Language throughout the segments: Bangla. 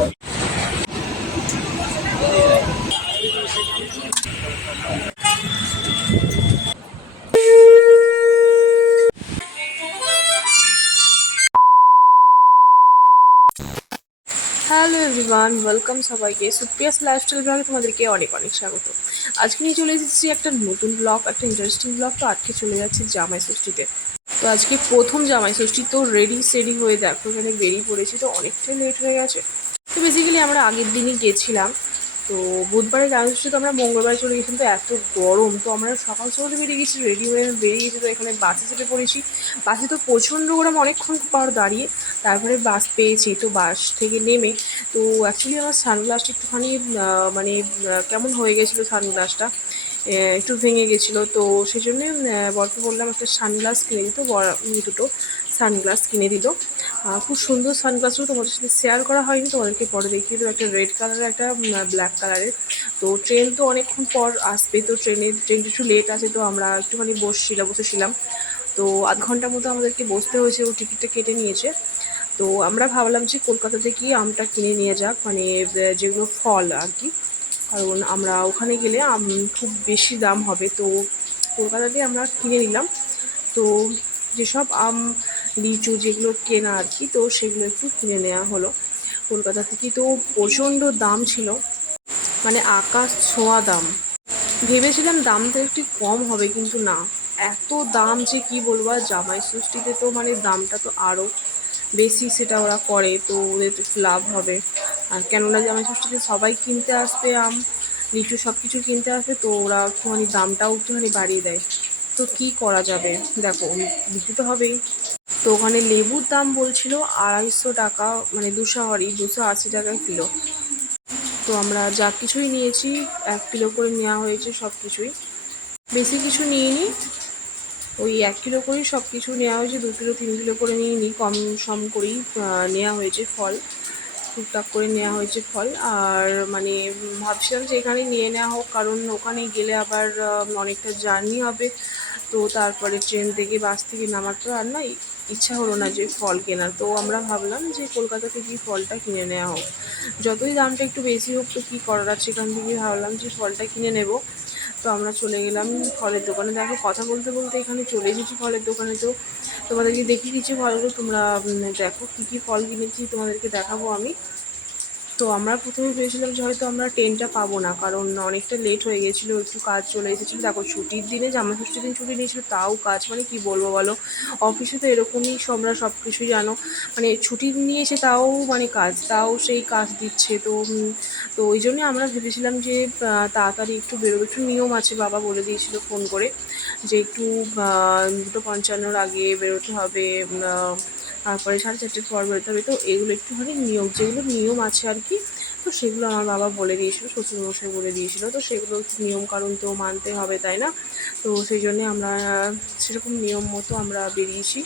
হ্যালো এভরিওয়ান, ওয়েলকাম সবাইকে সুপ্রিয়াস লাইফস্টাইল ব্লগে তোমাদেরকে অনেক অনেক স্বাগত। আজকে নিয়ে চলে এসেছি একটা নতুন ব্লগ, একটা ইন্টারেস্টিং ব্লগ। তো আজকে চলে যাচ্ছি জামাই ষষ্ঠীতে। তো আজকে প্রথম জামাই ষষ্ঠী, তো রেডি সেডি হয়ে দেখো এখানে বেরিয়ে পড়েছি। তো অনেকটাই লেট হয়ে গেছে। তো বেসিক্যালি আমরা আগের দিনই গেছিলাম। তো বুধবারে জামাই ষষ্ঠী, তো আমরা মঙ্গলবার চলে গেছিলাম। তো এত গরম, তো আমরা সকাল সকালে বেরিয়ে গেছি, রেডি হয়ে বেরিয়ে গেছি। তো এখানে বাসে চেপে পড়েছি। বাসে তো প্রচণ্ড গরম, অনেকক্ষণ পর দাঁড়িয়ে তারপরে বাস পেয়েছি। তো বাস থেকে নেমে, তো অ্যাকচুয়ালি আমার সানগ্লাসটা একটুখানি কেমন হয়ে গেছিলো, সানগ্লাসটা একটু ভেঙে গেছিলো। তো সেই জন্যে বরকে বললাম একটা সানগ্লাস কিনে দিত। দুটো সানগ্লাস কিনে দিল। খুব সুন্দর সানগ্লাসগুলো তোমাদের সাথে শেয়ার করা হয়নি, তোমাদেরকে পরে দেখিয়ে দেবো। একটা রেড কালারের, একটা ব্ল্যাক কালারের। তো ট্রেন তো অনেকক্ষণ পর আসবে, তো ট্রেনটা একটু লেট আছে। তো আমরা একটুখানি বসেছিলাম। তো আধ ঘন্টার মতো আমাদেরকে বসতে হয়েছে, ও টিকিটটা কেটে নিয়েছে। তো আমরা ভাবলাম যে কলকাতাতে গিয়ে আমটা কিনে নিয়ে যাক, মানে যেগুলো ফল আর কি, কারণ আমরা ওখানে গেলে খুব বেশি দাম হবে। তো কলকাতাতে আমরা কিনে নিলাম। তো যেসব আম, লিচু যেগুলো কেনা আর কি, তো সেগুলো একটু কিনে নেওয়া হলো কলকাতা থেকে। তো প্রচণ্ড দাম ছিল, মানে আকাশ ছোঁয়া দাম। ভেবেছিলাম দামটা একটু কম হবে, কিন্তু না, এত দাম যে কি বলবো। আর জামাই ষষ্ঠীতে তো মানে দামটা তো আরও বেশি, সেটা ওরা করে, তো ওদের একটু লাভ হবে। আর কেননা জামাই ষষ্ঠীতে সবাই কিনতে আসবে, আম লিচু সব কিছু কিনতে আসবে, তো ওরা একটুখানি দামটাও একটুখানি বাড়িয়ে দেয়। তো কি করা যাবে, দেখো দিতে তো হবেই। তো ওখানে লেবুর দাম বলছিল 250 টাকা, মানে 280 টাকা কিলো। তো আমরা যা কিছুই নিয়েছি 1 কিলো করে নেওয়া হয়েছে সব কিছুই, বেশি কিছু নিইনি। ওই 1 কিলো করেই সব কিছু নেওয়া হয়েছে, 2 কিলো 3 কিলো করে নিইনি, কম সম করেই নেওয়া হয়েছে ফল, টুকটাক করে নেওয়া হয়েছে ফল। আর মানে ভাবছিলাম যে এখানে নিয়ে নেওয়া হোক, কারণ ওখানে গেলে আবার অনেকটা জার্নি হবে। তো তারপরে ট্রেন থেকে বাস থেকে নামার পর আর না ইচ্ছা হলো না যে ফল কেনার। তো আমরা ভাবলাম যে কলকাতা থেকে ফলটা কিনে নেওয়া হোক, যতই দামটা একটু বেশি হোক, তো কী করার আছে। এখান থেকে ভাবলাম যে ফলটা কিনে নেব। তো আমরা চলে গেলাম ফলের দোকানে। দেখো কথা বলতে বলতে এখানে চলে এসেছি ফলের দোকানে। তো তোমাদেরকে দেখিয়ে দিচ্ছি ফলগুলো, তোমরা দেখো কী কী ফল কিনেছি তোমাদেরকে দেখাবো আমি। তো আমরা প্রথমে ভেবেছিলাম যে হয়তো আমরা ট্রেনটা পাবো না, কারণ অনেকটা লেট হয়ে গেছিলো, একটু কাজ চলে এসেছিলো। দেখো ছুটির দিনে, জামাই ষষ্ঠীর দিন ছুটি নিয়েছিল, তাও কাজ, মানে কি বলবো বলো, অফিসে তো এরকমই তোমরা সব কিছুই জানো, মানে ছুটি নিয়েছে তাও মানে কাজ, তাও সেই কাজ দিচ্ছে। তো তো ওই জন্যে আমরা ভেবেছিলাম যে তাড়াতাড়ি একটু বেরোবো, একটু নিয়ম আছে, বাবা বলে দিয়েছিল ফোন করে যে একটু 2:55-র আগে বেরোতে হবে, তারপরে 4:30-র পর বেরোতে হবে। তো এগুলো একটুখানি নিয়ম, যেগুলো নিয়ম আছে আর কি, তো সেগুলো আমার বাবা বলে দিয়েছিলো, শ্বশুরমশাই বলে দিয়েছিলো। তো সেগুলো নিয়ম কারণ তো মানতে হবে, তাই না? তো সেই জন্যে আমরা সেরকম নিয়ম মতো আমরা বেরিয়েছি।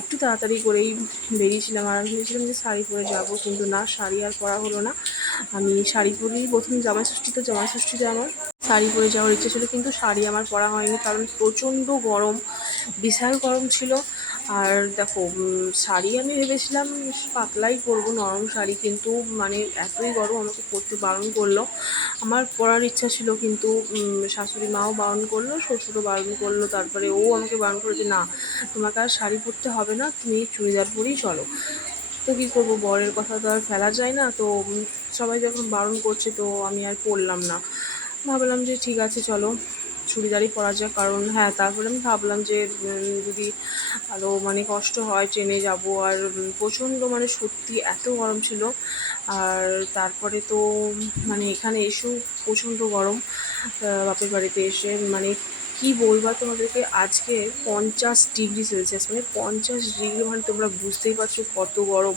একটু তাড়াতাড়ি করেই বেরিয়েছিলাম। আর আমি ভেবেছিলাম যে শাড়ি পরে যাব, কিন্তু না, শাড়ি আর পরা হলো না। আমি শাড়ি পরেই প্রথম জামাই ষষ্ঠী, তো জামাই ষষ্ঠীতে আমার শাড়ি পরে যাওয়ার ইচ্ছে ছিল, কিন্তু শাড়ি আমার পরা হয়নি, কারণ প্রচণ্ড গরম, বিশাল গরম ছিল। আর দেখো শাড়ি আমি ভেবেছিলাম পাতলাই পরবো, নরম শাড়ি, কিন্তু মানে এতই গরম আমাকে পরতে বারণ করলো। আমার পরার ইচ্ছা ছিল, কিন্তু শাশুড়ি মাও বারণ করলো, শ্বশুরও বারণ করলো, তারপরে ও আমাকে বারণ করলো যে না, তোমাকে আর শাড়ি পরতে হবে না, তুমি চুড়িদার পরেই চলো। তো কী করবো, বরের কথা তো আর ফেলা যায় না। তো সবাই যখন বারণ করছে, তো আমি আর পরলাম না। ভাবলাম যে ঠিক আছে চলো চুড়িদারই পরা যাক, কারণ হ্যাঁ, তারপরে আমি ভাবলাম যে যদি আরও মানে কষ্ট হয়, ট্রেনে যাব, আর প্রচণ্ড মানে সত্যি এত গরম ছিল। আর তারপরে তো মানে এখানে এসেও প্রচণ্ড গরম, বাপের বাড়িতে এসে মানে কি বলবো তোমাদেরকে, আজকে 50 ডিগ্রি সেলসিয়াস, মানে 50 ডিগ্রি, মানে তোমরা বুঝতেই পারছো কত গরম।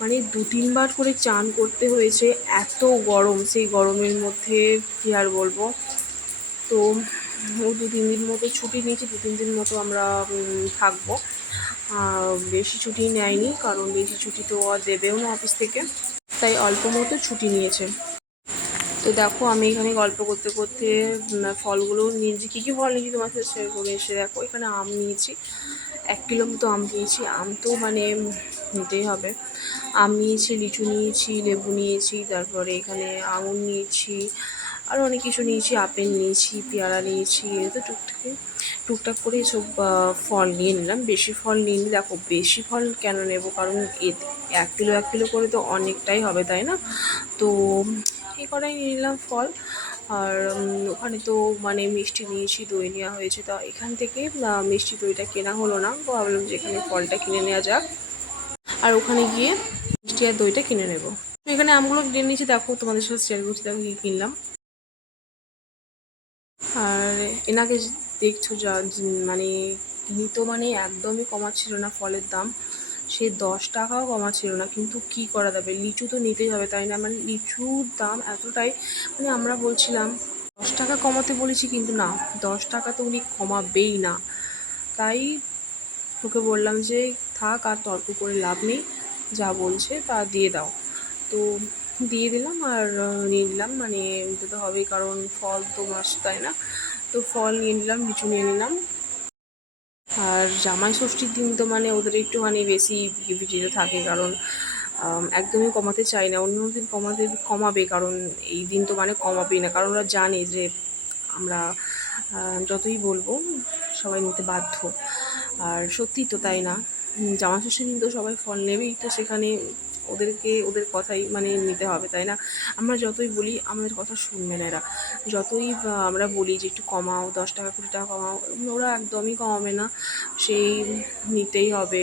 মানে 2-3 বার করে চান করতে হয়েছে, এত গরম। সেই গরমের মধ্যে কী আর বলবো। তো ও 2-3 দিন মতো ছুটি নিয়েছি, 2-3 দিন মতো আমরা থাকবো। বেশি ছুটি নেয়নি, কারণ বেশি ছুটি তো আর দেবেও না অফিস থেকে, তাই অল্প মতো ছুটি নিয়েছে। তো দেখো আমি এখানে গল্প করতে করতে ফলগুলো নিয়েছি, কী কী ফল নিয়েছি তোমার সাথে শেয়ার করে এসে। দেখো এখানে আম নিয়েছি 1 কিলো মতো আম নিয়েছি। আম তো মানে নিতেই হবে। আম নিয়েছি, লিচু নিয়েছি, লেবু নিয়েছি, তারপরে এখানে আঙুর নিয়েছি, আরও অনেক কিছু নিয়েছি, আপেল নিয়েছি, পেয়ারা নিয়েছি। এই তো টুকটাক করে এসব ফল নিয়ে নিলাম। বেশি ফল নিয়ে নিই। দেখো বেশি ফল কেন নেব, কারণ 1 কিলো করে তো অনেকটাই হবে, তাই না? তো এই কটাই নিয়ে নিলাম ফল। আর ওখানে তো মানে মিষ্টি নিয়েছি, দই নেওয়া হয়েছে। তা এখান থেকে মিষ্টি দইটা কেনা হলো না, ভাবলাম যে এখানে ফলটা কিনে নেওয়া যাক, আর ওখানে গিয়ে মিষ্টি আর দইটা কিনে নেব। তো এখানে আমগুলো কিনে নিয়েছি, দেখো তোমাদের সাথে শেয়ার করছি দেখো কী কিনলাম। আর এনাকে দেখছো যা মানে তিনি তো মানে একদমই কমাচ্ছিল না ফলের দাম, সে 10 টাকাও কমাচ্ছিল না। কিন্তু কি করা যাবে, লিচু তো নিতেই হবে, তাই না? মানে লিচুর দাম এতটাই, মানে আমরা বলছিলাম 10 টাকা কমাতে বলেছি, কিন্তু না, 10 টাকা তো উনি কমাবেই না। তাই ওকে বললাম যে থাক, আর তর্ক করে লাভ নেই, যা বলছে তা দিয়ে দাও। তো দিয়ে দিলাম আর নিয়ে নিলাম, মানে নিতে তো হবেই, কারণ ফল তো মাস্ট, তাই না? তো ফল নিয়ে নিলাম, লিচু নিয়ে নিলাম। আর জামাই ষষ্ঠীর দিন তো মানে ওদের একটুখানি বেশি বিক্রি থাকে, কারণ একদমই কমাতে চাই না। অন্য দিন কমাবে, কারণ এই দিন তো মানে কমাবেই না, কারণ ওরা জানে যে আমরা যতই বলবো সবাই নিতে বাধ্য। আর সত্যিই তো, তাই না? জামা ষষ্ঠীর দিন তো সবাই ফল নেবেই, তো সেখানে ওদের কথাই মানে নিতে হবে, তাই না? আমরা যতই বলি আমাদের কথা শুনবে না এরা। যতই আমরা বলি যে একটু কমাও, 10 টাকা 20 টাকা কমাও, ওরা একদমই কমাবে না, সেই নিতেই হবে।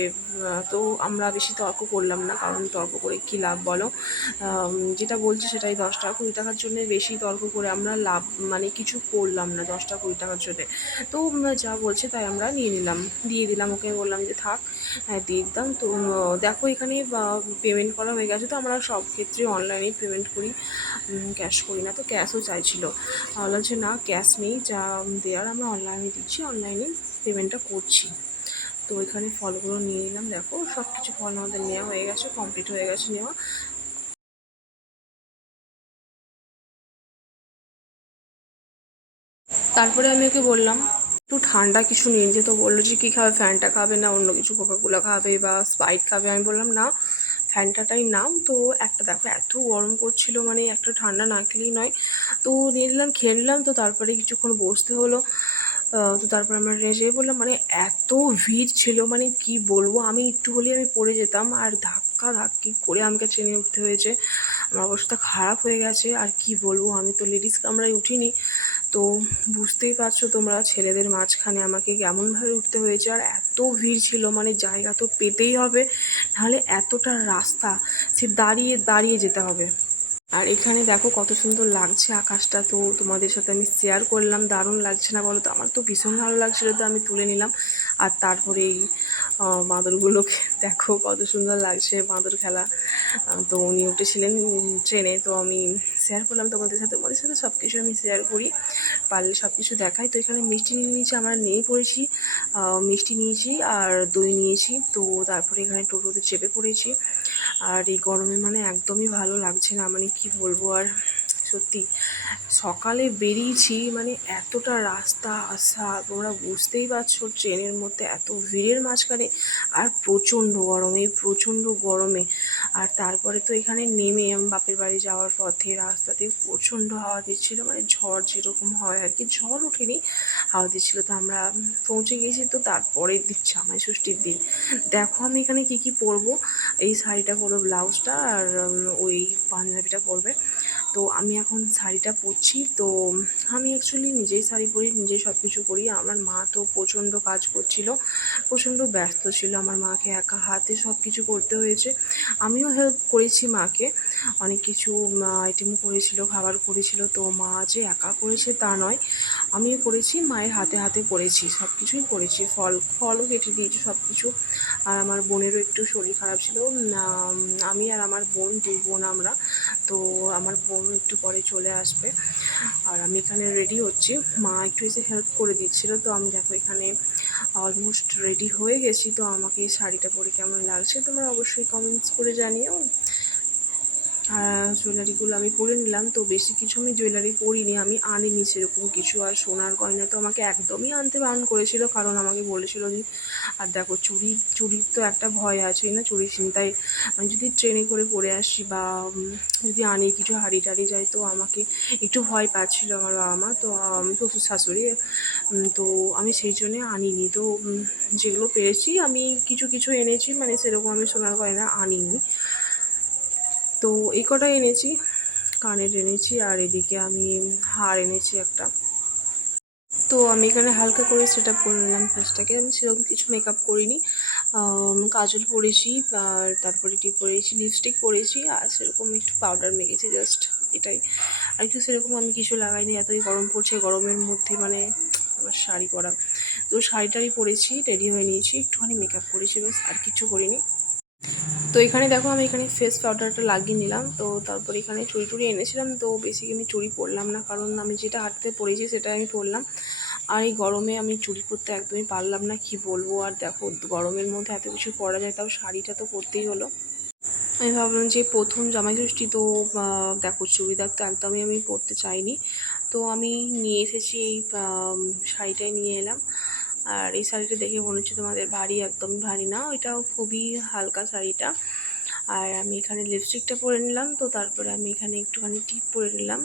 তো আমরা বেশি তর্ক করলাম না, কারণ তর্ক করে কী লাভ বলো? যেটা বলছে সেটাই, 10 টাকা 20 টাকার জন্য বেশি তর্ক করে আমরা লাভ মানে কিছু করলাম না 10 টাকা 20 টাকার জন্যে। তো যা বলছে তাই আমরা নিয়ে নিলাম, দিয়ে দিলাম। ওকে বললাম যে থাক, হ্যাঁ দিয়ে দিতাম। তো দেখো এখানে পেমেন্ট করা হয়ে গেছে। তো আমরা সব ক্ষেত্রে অনলাইনেই পেমেন্ট করি, ক্যাশ করি না। তো ক্যাশও চাইছিল, বললাম যে না, ক্যাশ নেই, যা দেওয়ার আমরা অনলাইনে দিচ্ছি, অনলাইনে পেমেন্টটা করছি। তো এখানে ফলগুলো নিয়ে নিলাম। দেখো সব কিছু ফল আমাদের নেওয়া হয়ে গেছে, কমপ্লিট হয়ে গেছে নেওয়া। তারপরে আমি ওকে বললাম একটু ঠান্ডা কিছু নিয়ে নিতে। তো বললো যে কী খাবে, ফ্যানটা খাবে না অন্য কিছু, কোকাকোলা খাবে বা স্প্রাইট খাবে? আমি বললাম না, ফ্যানটাটাই নাও। তো একটা দেখো এত গরম করছিল, মানে একটা ঠান্ডা না খেলেই নয়। তো নিয়ে নিলাম, খেয়ে নিলাম। তো তারপরে কিছুক্ষণ বসতে হলো। তো তারপর আমরা যেয়ে বললাম, মানে এত ভিড় ছিল, মানে কি বলবো, আমি একটু হলেই আমি পড়ে যেতাম, আর ধাক্কা ধাক্কি করে আমাকে ট্রেনে উঠতে হয়েছে। আমার অবস্থা খারাপ হয়ে গেছে, আর কি বলবো, আমি তো লেডিস কামরায় উঠিনি। তো বুঝতেই পারছো তোমরা, ছেলেদের মাঝখানে আমাকে কেমনভাবে উঠতে হয়েছে। আর এত ভিড় ছিল, মানে জায়গা তো পেতেই হবে, নাহলে এতটা রাস্তা সে দাঁড়িয়ে দাঁড়িয়ে যেতে হবে। আর এখানে দেখো কত সুন্দর লাগছে আকাশটা, তো তোমাদের সাথে আমি শেয়ার করলাম। দারুণ লাগছে না বলো? তো আমার তো ভীষণ ভালো লাগছিলো, তো আমি তুলে নিলাম। আর তারপরে এই বাঁদরগুলোকে দেখো কত সুন্দর লাগছে, বাঁদর খেলা। তো উনি উঠেছিলেন ট্রেনে, তো আমি শেয়ার করলাম তোমাদের সাথে সব কিছু আমি শেয়ার করি, পারলে সব কিছু দেখাই। তো এখানে মিষ্টি নিয়ে নিয়েছি, আমরা নিয়েই পড়েছি, মিষ্টি নিয়েছি আর দই নিয়েছি। তো তারপরে এখানে টোটোতে চেপে পড়েছি। আর এই গরমে মানে একদমই ভালো লাগছে না, মানে কি বলবো। আর সত্যি সকালে বেরিয়েছি, মানে এতটা রাস্তা আসা তোমরা বুঝতেই পারছো, ট্রেনের মধ্যে এত ভিড়ের মাঝখানে, আর প্রচণ্ড গরমে। আর তারপরে তো এখানে নেমে আমি বাপের বাড়ি যাওয়ার পথে রাস্তাতে প্রচণ্ড হাওয়া দিচ্ছিলো, মানে ঝড় যেরকম হয় আর কি, ঝড় ওঠেনি, হাওয়া দিচ্ছিলো। তো আমরা পৌঁছে গেছি। তো তারপরের দিন জামাই ষষ্ঠীর দিন, দেখো আমি এখানে কী কী পরবো। এই শাড়িটা পরবো, ব্লাউজটা, আর ওই পাঞ্জাবিটা পরবে। তো আমি এখন শাড়িটা পরছি। তো আমি অ্যাকচুয়ালি নিজেই শাড়ি পরি, নিজেই সব কিছু করি। আমার মা তো প্রচণ্ড কাজ করছিল, প্রচণ্ড ব্যস্ত ছিল, আমার মাকে একা হাতে সব কিছু করতে হয়েছে। আমিও হেল্প করেছি মাকে, অনেক কিছু আইটেমও করেছিল, খাবার করেছিল। তো মা যে একা করেছে তা নয়, আমিও করেছি, মায়ের হাতে হাতে করেছি, সব কিছুই করেছি, ফলও কেটে দিয়েছি সব কিছু। আর আমার বোনেরও একটু শরীর খারাপ ছিল, আমি আর আমার বোন, দুই বোন আমরা। তো আমার বোন একটু পরে চলে আসবে। আর আমি এখানে রেডি হচ্ছি, মা একটু এসে হেল্প করে দিচ্ছিলো। তো আমি দেখো এখানে অলমোস্ট রেডি হয়ে গেছি। তো আমাকে এই শাড়িটা পরে কেমন লাগছে তোমরা অবশ্যই কমেন্টস করে জানিও। আর জুয়েলারিগুলো আমি পরে নিলাম। তো বেশি কিছু আমি জুয়েলারি পরিনি, আমি আনিনি সেরকম কিছু। আর সোনার গয়না তো আমাকে একদমই আনতে বারণ করেছিল, কারণ আমাকে বলেছিল যে আর দেখো চুরির তো একটা ভয় আছেই না, চুরি ছিনতাই। আমি যদি ট্রেনে করে পরে আসি বা যদি আনি কিছু হারিয়ে টারিয়ে যায়, তো আমাকে একটু ভয় পাচ্ছিল আমার বাবা মা, তো শ্বশুর শাশুড়ি। তো আমি সেই জন্যে আনিনি। তো যেগুলো পেরেছি আমি কিছু কিছু এনেছি, মানে সেরকম আমি সোনার গয়না আনিনি। তো এই কটাই এনেছি, কানের এনেছি, আর এদিকে আমি হার এনেছি একটা। তো আমি এখানে হালকা করে সেট আপ করে নিলাম ফেসটাকে। আমি সেরকম কিছু মেকআপ করিনি, কাজল পরেছি, আর তারপরে টিপ পরেছি, লিপস্টিক পরেছি, আর সেরকম একটু পাউডার মেখেছি জাস্ট, এটাই। আর কিছু সেরকম আমি কিছু লাগাইনি, এতই গরম পড়ছে, গরমের মধ্যে মানে আবার শাড়ি পরা। তো শাড়ি টাড়ি পরেছি, রেডি হয়ে নিয়েছি, একটুখানি মেকআপ করেছি, ব্যাস আর কিছু করিনি। তো এখানে দেখো আমি এখানে ফেস পাউডারটা লাগিয়ে নিলাম। তো তারপরে এখানে চুড়ি টুড়ি এনেছিলাম, তো বেশি আমি চুড়ি পরলাম না, কারণ আমি যেটা হাতে পরেছি সেটা আমি পরলাম। আর এই গরমে আমি চুড়ি পরতে একদমই পারলাম না, কি বলবো। আর দেখো গরমের মধ্যে এত কিছু পরা যায়, তাও শাড়িটা তো পরতেই হলো। আমি ভাবলাম যে প্রথম জামাই ষষ্ঠী, তো দেখো চুড়িদার তো একদমই আমি পরতে চাইনি। তো আমি নিয়ে এসেছি এই শাড়িটাই নিয়ে এলাম। আর এই শাড়িটা দেখে মনে হচ্ছে তোমাদের ভারী, একদমই ভারী না, ওইটাও খুবই হালকা শাড়িটা। আর আমি এখানে লিপস্টিকটা পরে নিলাম। তো তারপরে আমি এখানে একটুখানি টিপ পরে নিলাম,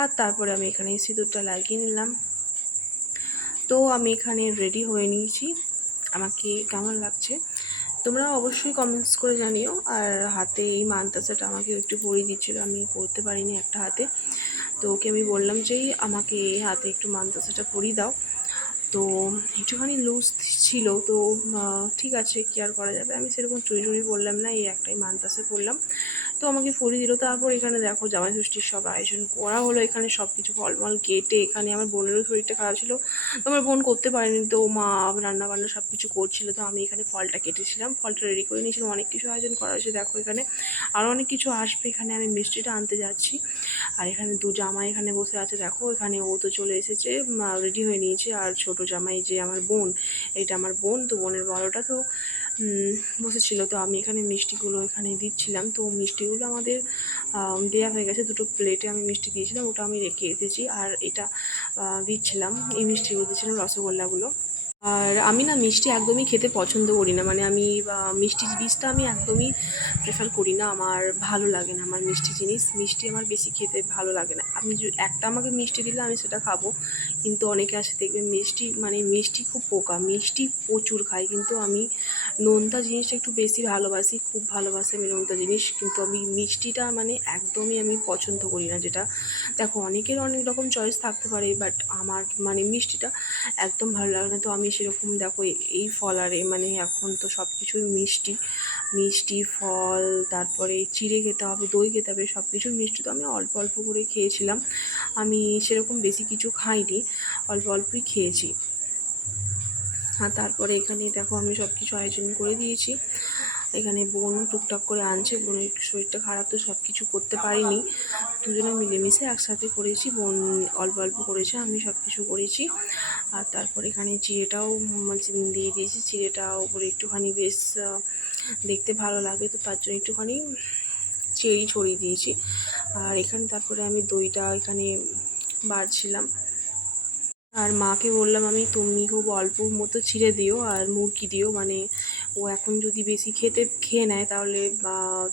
আর তারপরে আমি এখানে সিঁদুরটা লাগিয়ে নিলাম। তো আমি এখানে রেডি হয়ে নিয়েছি। আমাকে কেমন লাগছে তোমরা অবশ্যই কমেন্টস করে জানিও। আর হাতে এই মানতাসাটা আমাকে একটু পরিয়ে দিচ্ছিলো, আমি পরতে পারিনি একটা হাতে। তো ওকে আমি বললাম যে আমাকে এই হাতে একটু মানতাসাটা পরিয়ে দাও। তো একটুখানি লুজ ছিল, তো ঠিক আছে, কি আর করা যাবে। আমি সেরকম চুরি চুরি পরলাম না, এই একটাই মানতাসে পরলাম। তো আমাকে পরিয়ে দিল। তারপর এখানে দেখো জামাই ষষ্ঠীর সব আয়োজন করা হলো, এখানে সব কিছু ফলমল কেটে, এখানে আমার বোনেরও শরীরটা খারাপ ছিল, তো আমার বোন করতে পারেনি, তো মা রান্নাবান্না সব কিছু করছিল। তো আমি এখানে ফলটা কেটেছিলাম, ফলটা রেডি করে নিয়েছিলাম, অনেক কিছু আয়োজন করা হয়েছে। দেখো এখানে আরও অনেক কিছু আসবে, এখানে আমি মিষ্টিটা আনতে যাচ্ছি। আর এখানে দু জামাই এখানে বসে আছে, দেখো এখানে ও তো চলে এসেছে, রেডি হয়ে নিয়েছে। আর ছোট জামাই যে আমার বোন, এটা আমার বোন, তো বোনের বড়টা তো বসেছিল। তো আমি এখানে মিষ্টিগুলো এখানে দিচ্ছিলাম। তো মিষ্টিগুলো আমাদের দেওয়া হয়ে গেছে, দুটো প্লেটে আমি মিষ্টি দিয়েছিলাম, ওটা আমি রেখে এসেছি। আর এটা দিচ্ছিলাম, এই মিষ্টিগুলো দিচ্ছিলাম, রসগোল্লাগুলো। আর আমি না মিষ্টি একদমই খেতে পছন্দ করি না, মানে আমি মিষ্টি জিনিসটা আমি একদমই প্রেফার করি না, আমার ভালো লাগে না। আমার মিষ্টি জিনিস, মিষ্টি আমার বেশি খেতে ভালো লাগে না। আমি একটা আমাকে মিষ্টি দিলে আমি সেটা খাবো, কিন্তু অনেকে আসে দেখবে মিষ্টি, মানে মিষ্টি খুব পোকা, মিষ্টি প্রচুর খাই, কিন্তু আমি নোনতা জিনিসটা একটু বেশি ভালোবাসি, খুব ভালোবাসি আমি নোনতা জিনিস। কিন্তু আমি মিষ্টিটা মানে একদমই আমি পছন্দ করি না। যেটা দেখো অনেকের অনেক রকম চয়েস থাকতে পারে, বাট আমার মানে মিষ্টিটা একদম ভালো লাগে না। তো আমি সেরকম দেখো এই ফল, আর মানে এখন তো সব কিছুই মিষ্টি, মিষ্টি ফল, তারপরে চিড়ে খেতে হবে, দই খেতে হবে, সব কিছুই মিষ্টি। তো আমি অল্প অল্প করে খেয়েছিলাম, আমি সেরকম বেশি কিছু খাইনি, অল্প অল্পই খেয়েছি। আর তারপরে এখানে দেখো আমি সব কিছু আয়োজন করে দিয়েছি। এখানে বোন টুকটাক করে আনছে, বোনের একটু শরীরটা খারাপ, তো সব কিছু করতে পারিনি, দুজনে মিলেমিশে একসাথে করেছি। বোন অল্প অল্প করেছে, আমি সব কিছু করেছি। আর তারপর এখানে চিড়েটাও দিয়ে দিয়েছি, চিড়েটা উপরে একটুখানি বেশ দেখতে ভালো লাগে, তো তার জন্য একটুখানি চেরি ছড়িয়ে দিয়েছি। আর এখানে তারপরে আমি দইটা এখানে বাড়ছিলাম। আর মাকে বললাম আমি, তুমি খুব অল্প মতো ছিঁড়ে দিও আর মুরগি দিও, মানে ও এখন যদি বেশি খেয়ে নেয় তাহলে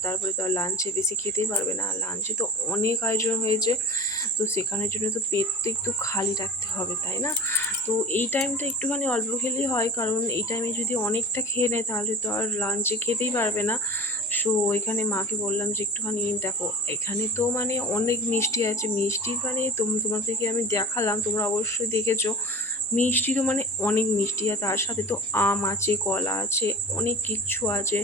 তারপরে তো আর লাঞ্চে বেশি খেতেই পারবে না। লাঞ্চে তো অনেক আয়োজন হয়েছে, তো সেখানের জন্য তো পেট তো একটু খালি রাখতে হবে, তাই না? তো এই টাইমটা একটুখানি অল্প খেলেই হয়, কারণ এই টাইমে যদি অনেকটা খেয়ে নেয় তাহলে তো আর লাঞ্চে খেতেই পারবে না। সো এখানে মাকে বললাম যে একটুখানি দেখো, এখানে তো মানে অনেক মিষ্টি আছে, মিষ্টি মানে তোমাদেরকে আমি দেখালাম, তোমরা অবশ্যই দেখেছো, মিষ্টি তো মানে অনেক মিষ্টি। আর তার সাথে তো আম আছে, কলা আছে, অনেক কিচ্ছু আছে,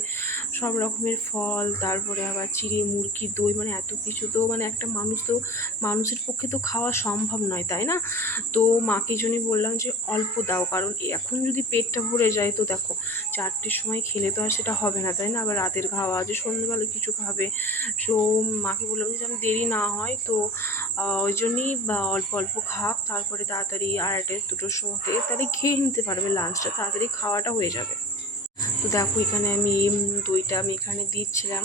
সব রকমের ফল, তারপরে আবার চিড়ে, মুরগি, দই, মানে এত কিছু। তো মানে একটা মানুষের পক্ষে তো খাওয়া সম্ভব নয়, তাই না? তো মাকে জন্যই বললাম যে অল্প দাও, কারণ এখন যদি পেটটা ভরে যায়, তো দেখো 4টের সময় খেলে তো আর সেটা হবে না, তাই না? আবার রাতের খাওয়া আছে, সন্ধ্যেবেলা কিছু খাবে। সো মাকে বললাম যে যেন দেরি না হয়, তো ওই জন্যই অল্প অল্প খাক, তারপরে তাড়াতাড়ি 2:30-2টোর সময় তাড়াতাড়ি খেয়ে নিতে পারবে, লাঞ্চটা তাড়াতাড়ি খাওয়াটা হয়ে যাবে। তো দেখো এখানে আমি দইটা আমি এখানে দিচ্ছিলাম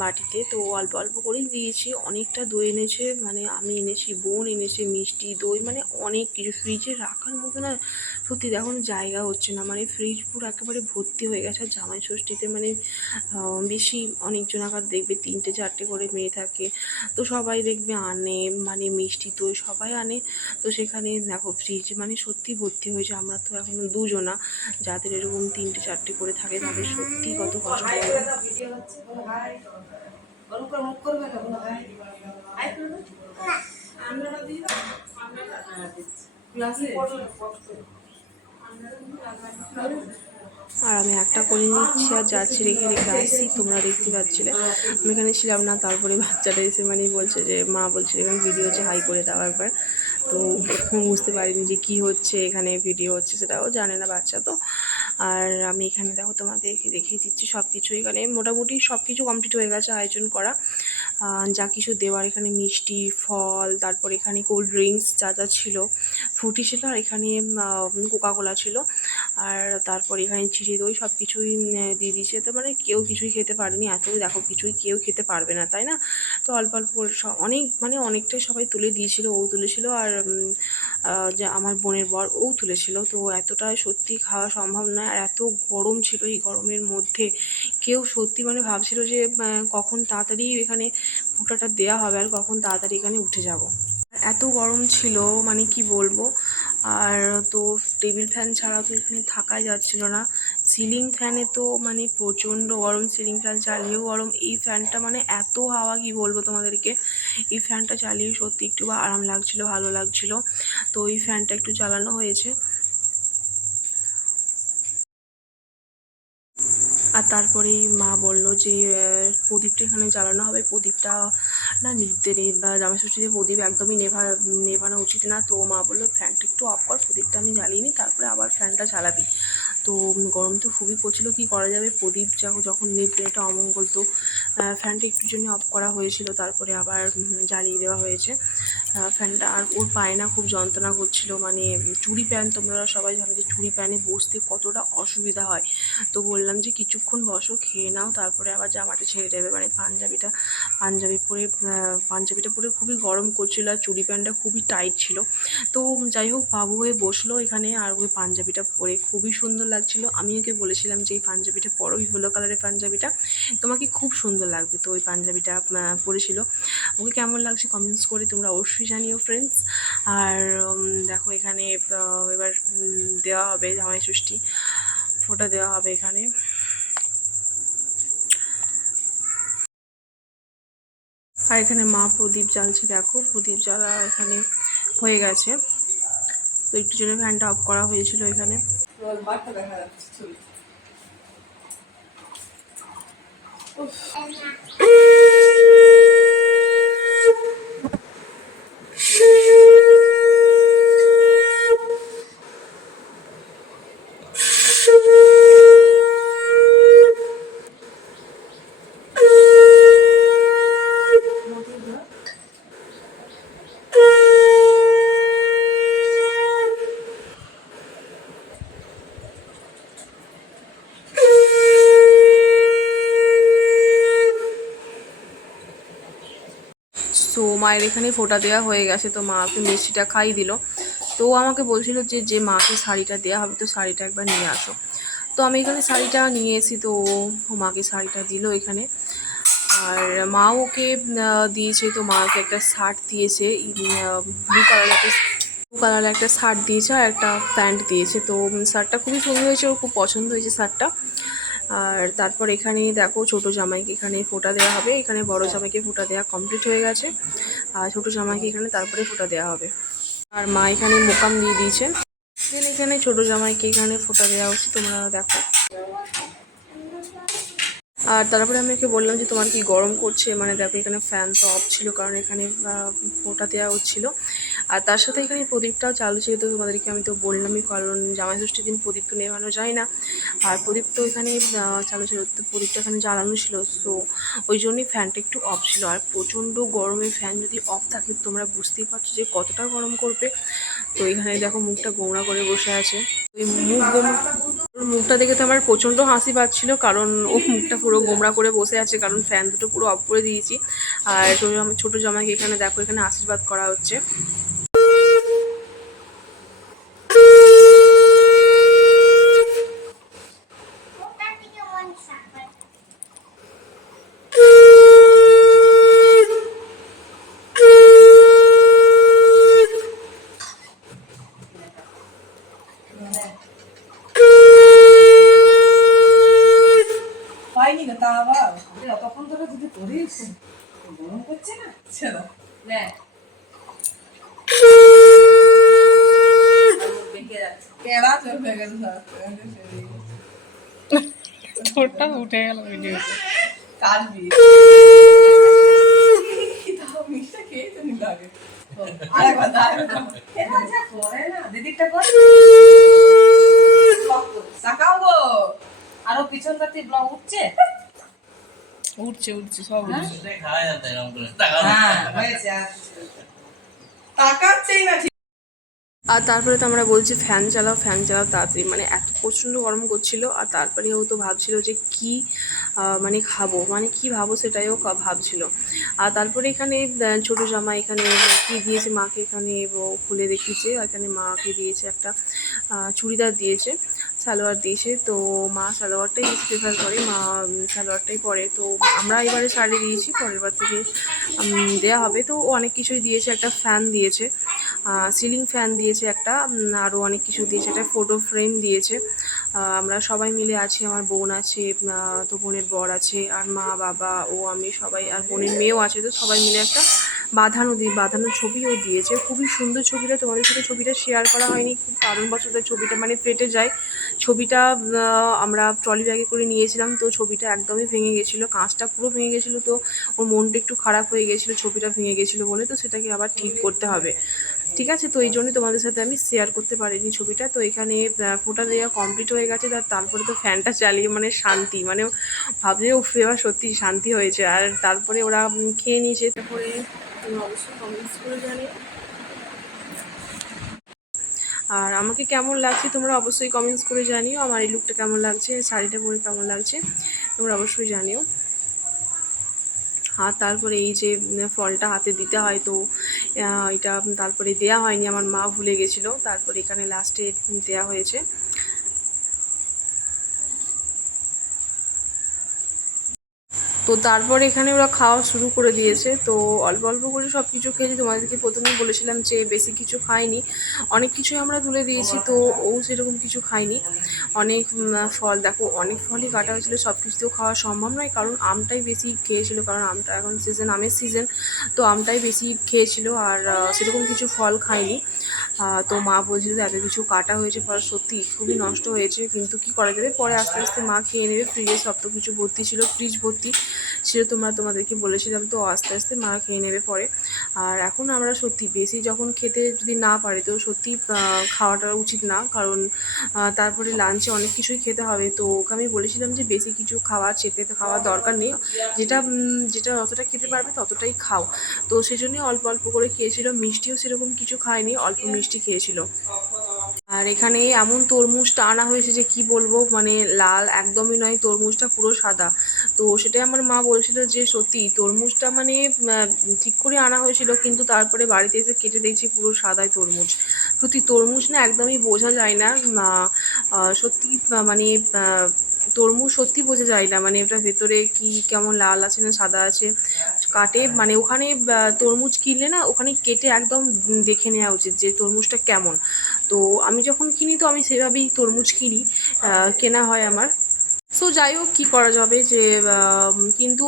বাটিতে, তো অল্প অল্প করেই দিয়েছি। অনেকটা দই এনেছে, মানে আমি এনেছি, বোন এনেছে, মিষ্টি দই, মানে অনেক কিছু ফ্রিজে রাখার মতো না সত্যি এখন জায়গা হচ্ছে না, মানে ফ্রিজ পুরো একেবারে ভর্তি হয়ে গেছে। আর জামাই ষষ্ঠীতে মানে বেশি অনেকজন আবার দেখবে 3টে 4টে করে মেয়ে থাকে, তো সবাই দেখবে আনে, মানে মিষ্টি দই সবাই আনে। তো সেখানে দেখো ফ্রিজ মানে সত্যি ভর্তি হয়েছে। আমরা তো এখনো দুজনা, যাদের এরকম 3টে 4টে করে থাকে তাদের সত্যি কত কষ্ট হয়। আর আমি একটা করে নিচ্ছি আর যাচ্ছি, রেখে রেখে আসছি, তোমরা দেখতে পাচ্ছিলে আমি এখানে ছিলাম না। তারপরে বাচ্চাটা এসে মানে বলছে যে মা বলছিল এখানে ভিডিও হচ্ছে, হাই করে দেওয়া একবার। তো বুঝতে পারিনি যে কি হচ্ছে এখানে, ভিডিও হচ্ছে সেটাও জানে না বাচ্চা তো। আর আমি এখানে দেখো তোমাদেরকে দেখিয়ে দিচ্ছি সব কিছু। এখানে মোটামুটি সব কিছু কমপ্লিট হয়ে গেছে আয়োজন করা, যা কিছু দেওয়ার এখানে মিষ্টি ফল, তারপর এখানে কোল্ড ড্রিঙ্কস যা যা ছিল, ফ্রুটি ছিল, আর এখানে কোকাকোলা ছিল, আর তারপর এখানে চিড়ে দই সব কিছুই দিয়ে দিয়েছে। তো মানে কেউ কিছুই খেতে পারেনি, এত দেখো কিছুই কেউ খেতে পারবে না তাই না। তো অল্প অল্প অনেক মানে অনেকটাই সবাই তুলে দিয়েছিল, ও তুলেছিল, আর যে আমার বোনের বর ও তুলেছিল। তো এতটা সত্যি খাওয়া সম্ভব নয়, আর এত গরম ছিল, এই গরমের মধ্যে কেউ সত্যি মানে ভাবছিল যে কখন তাড়াতাড়ি এখানে ফুটাটা দেওয়া হবে আর কখন তাড়াতাড়ি এখানে উঠে যাব। এত গরম ছিল মানে কি বলবো। আর তো টেবিল ফ্যান ছাড়া তো এখানে থাকাই যাচ্ছিল না। সিলিং ফ্যানে তো মানে প্রচণ্ড গরম, সিলিং ফ্যান চালিয়েও গরম। এই ফ্যানটা মানে এত হাওয়া কি বলবো তোমাদেরকে, এই ফ্যানটা চালিয়ে সত্যি একটু আরাম লাগছিল, ভালো লাগছিল। তো এই ফ্যানটা একটু চালানো হয়েছে। আর তারপরেই মা বলল যে প্রদীপটা এখানে জ্বালানো হবে, প্রদীপটা না নিতে বা জামাই ষষ্ঠীতে প্রদীপ একদমই নেভানো উচিত না। তো মা বললো ফ্যানটা একটু অফ কর, প্রদীপটা আমি জ্বালিয়ে নিই, তারপরে আবার ফ্যানটা চালাবি। তো গরম তো খুবই পড়ছিল, কী করা যাবে, প্রদীপ যখন নিভবে এটা অমঙ্গল। তো ফ্যানটা একটুর জন্য অফ করা হয়েছিল, তারপরে আবার জ্বালিয়ে দেওয়া হয়েছে ফ্যানটা। আর ওর পায়ে না খুব যন্ত্রণা করছিল, মানে চুড়ি প্যান্ট, তোমরা সবাই জানো যে চুড়ি প্যান্টে বসতে কতটা অসুবিধা হয়। তো বললাম যে কিছুক্ষণ বসো, খেয়ে নাও, তারপরে আবার জামাটা ছেড়ে দেবে। মানে পাঞ্জাবিটা পরে খুবই গরম করছিল, আর চুড়ি প্যান্টটা খুবই টাইট ছিল। তো যাই হোক বাবু হয়ে বসলো এখানে, আর ওই পাঞ্জাবিটা পরে খুবই সুন্দর লাগছিল। আমি ওকে বলেছিলাম যে এই পাঞ্জাবিটা পরো, ইয়েলো কালারের পাঞ্জাবিটা তোমাকে খুব সুন্দর লাগবে। তো ওই পাঞ্জাবিটা পরেছিল। ওকে কেমন লাগছে কমেন্টস করে তোমরা অবশ্যই জানিও ফ্রেন্ডস। আর দেখো এখানে এবার দেওয়া হবে জামাই ষষ্ঠী, ফোঁটা দেওয়া হবে এখানে। আর এখানে মা প্রদীপ জ্বালছে, দেখো প্রদীপ জ্বালা এখানে হয়ে গেছে। তো একটু জন্য ফ্যানটা অফ করা হয়েছিল এখানে। তো মায়ের এখানে ফোঁটা দেওয়া হয়ে গেছে, তো মা ওকে মিষ্টিটা খাইয়ে দিল। তো আমাকে বলছিল যে যে মাকে শাড়িটা দেওয়া হবে, তো শাড়িটা একবার নিয়ে আসো। তো আমি এখানে শাড়িটা নিয়ে এসেছি, তো ও মাকে শাড়িটা দিল এখানে। আর মা ওকে দিয়েছে, তো মা ওকে একটা শার্ট দিয়েছে, ব্লু কালারের একটা শার্ট দিয়েছে, আর একটা প্যান্ট দিয়েছে। তো শার্টটা খুবই সুন্দর হয়েছে, ওর খুব পছন্দ হয়েছে শার্টটা। আর তারপর এখানে দেখো ছোটো জামাইকে এখানে ফোঁটা দেওয়া হবে। এখানে বড় জামাইকে ফোঁটা দেওয়া কমপ্লিট হয়ে গেছে, আর ছোটো জামাইকে এখানে তারপরে ফোঁটা দেওয়া হবে। আর মা এখানে মোকাম দিয়ে দিয়েছে। দেন এখানে ছোটো জামাইকে এখানে ফোঁটা দেওয়া হচ্ছে, তোমরা দেখো। আর তারপরে আমি ওকে বললাম যে তোমার কি গরম করছে, মানে দেখো এখানে ফ্যান তো অফ ছিল, কারণ এখানে ফোঁটা দেওয়া হচ্ছিলো। আর তার সাথে এখানে প্রদীপটাও চালু ছিল। তো তোমাদেরকে আমি তো বললামই, কারণ জামাই ষষ্ঠীর দিন প্রদীপ তো নেভানো যায় না, আর প্রদীপ তো এখানে চালু ছিল, তো প্রদীপটা এখানে জ্বালানো ছিল। সো ওই জন্যই ফ্যানটা একটু অফ ছিল। আর প্রচণ্ড গরমে ফ্যান যদি অফ থাকে তোমরা বুঝতেই পারছো যে কতটা গরম করবে। তো এখানে দেখো মুখটা গোমড়া করে বসে আছে, ওই মুখ গোমড়া ওর মুখটা দেখে তো আমার প্রচণ্ড হাসি পাচ্ছিল, কারণ ও মুখটা পুরো গোমড়া করে বসে আছে, কারণ ফ্যান দুটো পুরো অফ করে দিয়েছি। আর ছোটো জামাইকে এখানে দেখো, এখানে আশীর্বাদ করা হচ্ছে। তখন ধরে যদি করিস গরম করছে না ছেড়ে কেড়া চোখ হয়ে গেল ঠোঁটটা উঠে গেল ভিডিওতে। কাটবি মিষ্টি খেয়েছে নি লাগে আরেকবার এরা যা করে না দিদিরটা কর তাকাও গো আরো পিছন রাতে ব্লগ উঠছে উঠছে সব উঠছে। হ্যাঁ হয়েছে তাকাচ্ছেই না। আর তারপরে তো আমরা বলছি ফ্যান চালাও তাড়াতাড়ি, মানে এত প্রচণ্ড গরম করছিল। আর তারপরে ও তো ভাবছিল যে কি মানে খাবো, মানে কি ভাবো সেটাইও ভাবছিল। আর তারপরে এখানে ছোটো জামা এখানে কি দিয়েছে মাকে, এখানে খুলে দেখিয়েছে। এখানে মাকে দিয়েছে একটা চুড়িদার দিয়েছে, সালোয়ার দিয়েছে। তো মা সালোয়ারটাই প্রেফার করে, মা সালোয়ারটাই পরে। তো আমরা এবারে শাড়ি দিয়েছি, পরের বার থেকে দেওয়া হবে। তো অনেক কিছুই দিয়েছে, একটা ফ্যান দিয়েছে, সিলিং ফ্যান দিয়েছে একটা, আরও অনেক কিছু দিয়েছে, একটা ফটো ফ্রেম দিয়েছে। আমরা সবাই মিলে আছি, আমার বোন আছে, তো বোনের বর আছে, আর মা বাবা ও আমি সবাই, আর বোনের মেয়েও আছে। তো সবাই মিলে একটা বাঁধানো ছবিও দিয়েছে। খুবই সুন্দর ছবিটা, তোমাদের সাথে ছবিটা শেয়ার করা হয়নি খুব কারণবশত। ছবিটা মানে ফেটে যায় ছবিটা। আমরা ট্রলি ব্যাগে করে নিয়েছিলাম, তো ছবিটা একদমই ভেঙে গেছিলো, কাঁচটা পুরো ভেঙে গেছিলো। তো ওর মনটা একটু খারাপ হয়ে গেছিলো ছবিটা ভেঙে গেছিলো বলে, তো সেটাকে আবার ঠিক করতে হবে, ঠিক আছে। তো এই জন্যই তোমাদের সাথে আমি শেয়ার করতে পারিনি ছবিটা। তো এখানে ফোটা দেওয়া কমপ্লিট হয়ে গেছে, তারপরে তো ফ্যানটা চালিয়ে মানে শান্তি, মানে ভাবলে ও এবার সত্যি শান্তি হয়েছে। আর তারপরে ওরা খেয়ে নিয়েছে। তারপরে তুমি অবশ্যই কমেন্টস করে জানিও, আর আমাকে কেমন লাগছে তোমরা অবশ্যই কমেন্টস করে জানিও। আমার এই লুকটা কেমন লাগছে, শাড়িটা পরে কেমন লাগছে তোমরা অবশ্যই জানিও। আর তারপরে এই যে ফলটা হাতে দিতে হয়, তো এটা তারপরে দেয়া হয়নি, আমার মা ভুলে গেছিলো, তারপরে এখানে লাস্টে দেয়া হয়েছে। তো তারপরে এখানে ওরা খাওয়া শুরু করে দিয়েছে। তো অল্প অল্প করে সব কিছু খেয়েছি, তোমাদেরকে প্রথমেই বলেছিলাম যে বেশি কিছু খাইনি, অনেক কিছুই আমরা তুলে দিয়েছি। তো ও সেরকম কিছু খাইনি, অনেক ফল দেখো, অনেক ফলই কাটা হয়েছিল, সব কিছুতেও খাওয়া সম্ভব নয়, কারণ আমটাই বেশি খেয়েছিল, কারণ আমটা এখন সিজন, আমের সিজন, তো আমটাই বেশি খেয়েছিল। আর সেরকম কিছু ফল খাইনি। তো মা বলছিল যে এত কিছু কাটা হয়েছে, ফল সত্যি খুবই নষ্ট হয়েছে, কিন্তু কি করা যাবে, পরে আস্তে আস্তে মা খেয়ে নেবে। ফ্রিজে সব তো কিছু ভর্তি ছিল, ফ্রিজ ভর্তি ছিল, তোমাদেরকে বলেছিলাম, তো আস্তে আস্তে মা খেয়ে নেবে পরে। আর এখন আমরা সত্যি বেশি যখন খেতে যদি না পারি, তো সত্যি খাওয়াটা উচিত না, কারণ তারপরে লাঞ্চে অনেক কিছুই খেতে হবে। তো ওকে আমি বলেছিলাম যে বেশি কিছু চেপে তো খাওয়ার দরকার নেই, যেটা যেটা যতটা খেতে পারবে ততটাই খাও। তো সেই জন্যই অল্প অল্প করে খেয়েছিল, মিষ্টিও সেরকম কিছু খায়নি, অল্প মিষ্টি খেয়েছিল। আর এখানে এমন তরমুজটা আনা হয়েছে যে কি বলবো, মানে লাল একদমই নয়, তরমুজটা পুরো সাদা। তো সেটাই আমার মা বলছিল যে সত্যি তরমুজটা মানে ঠিক করে আনা হয়েছিল, কিন্তু তারপরে বাড়িতে এসে কেটে দেখছি পুরো সাদাই তরমুজ। সত্যি তরমুজ না একদমই বোঝা যায় না, সত্যি মানে তরমুজ সত্যি বোঝা যায় না, মানে ওটা ভেতরে কি কেমন লাল আছে না সাদা আছে। কাটে মানে ওখানে তরমুজ কিনলে না, ওখানে কেটে একদম দেখে নেওয়া উচিত যে তরমুজটা কেমন। তো আমি যখন কিনি, তো আমি সেভাবেই তরমুজ কিনি, কেনা হয় আমার। সো যাই হোক, কী করা যাবে, যে কিন্তু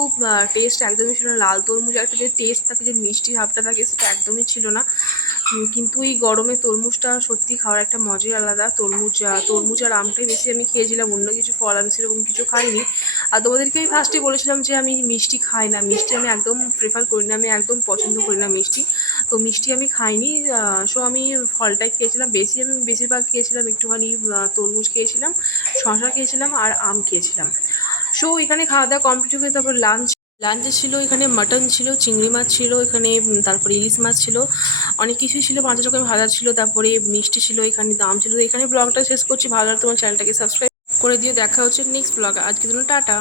টেস্ট একদমই ছিল না। লাল তরমুজের একটা যে টেস্ট থাকে, যে মিষ্টি ভাবটা থাকে, সেটা একদমই ছিল না। কিন্তু এই গরমে তরমুজটা সত্যি খাওয়ার একটা মজাই আলাদা। তরমুজ আর আমটাই বেশি আমি খেয়েছিলাম, অন্য কিছু ফল আমি সেরকম কিছু খাইনি। আর তোমাদেরকে আমি ফার্স্টে বলেছিলাম যে আমি মিষ্টি খাই না, মিষ্টি আমি একদম প্রেফার করি না, আমি একদম পছন্দ করি না মিষ্টি। তো মিষ্টি আমি খাইনি, সো আমি ফলটাই খেয়েছিলাম বেশি। আমি বেশিরভাগ খেয়েছিলাম একটুখানি তরমুজ খেয়েছিলাম, শশা খেয়েছিলাম, আর আম খেয়েছিলাম। সো এখানে খাওয়া দাওয়া কমপ্লিট হয়ে তারপর লাঞ্চে ছিল এখানে মাটন ছিল, চিংড়ি মাছ ছিল এখানে, তারপরে ইলিশ মাছ ছিল, অনেক কিছুই ছিল, 5 রকমের ভাজা ছিল, তারপরে মিষ্টি ছিল, এখানে দাম ছিল। তো এখানে ব্লগটা শেষ করছি, ভালো লাগলে তোমার চ্যানেলটাকে সাবস্ক্রাইব করে দিও। দেখা হচ্ছে নেক্সট ব্লগে। আজকের জন্য টাটা।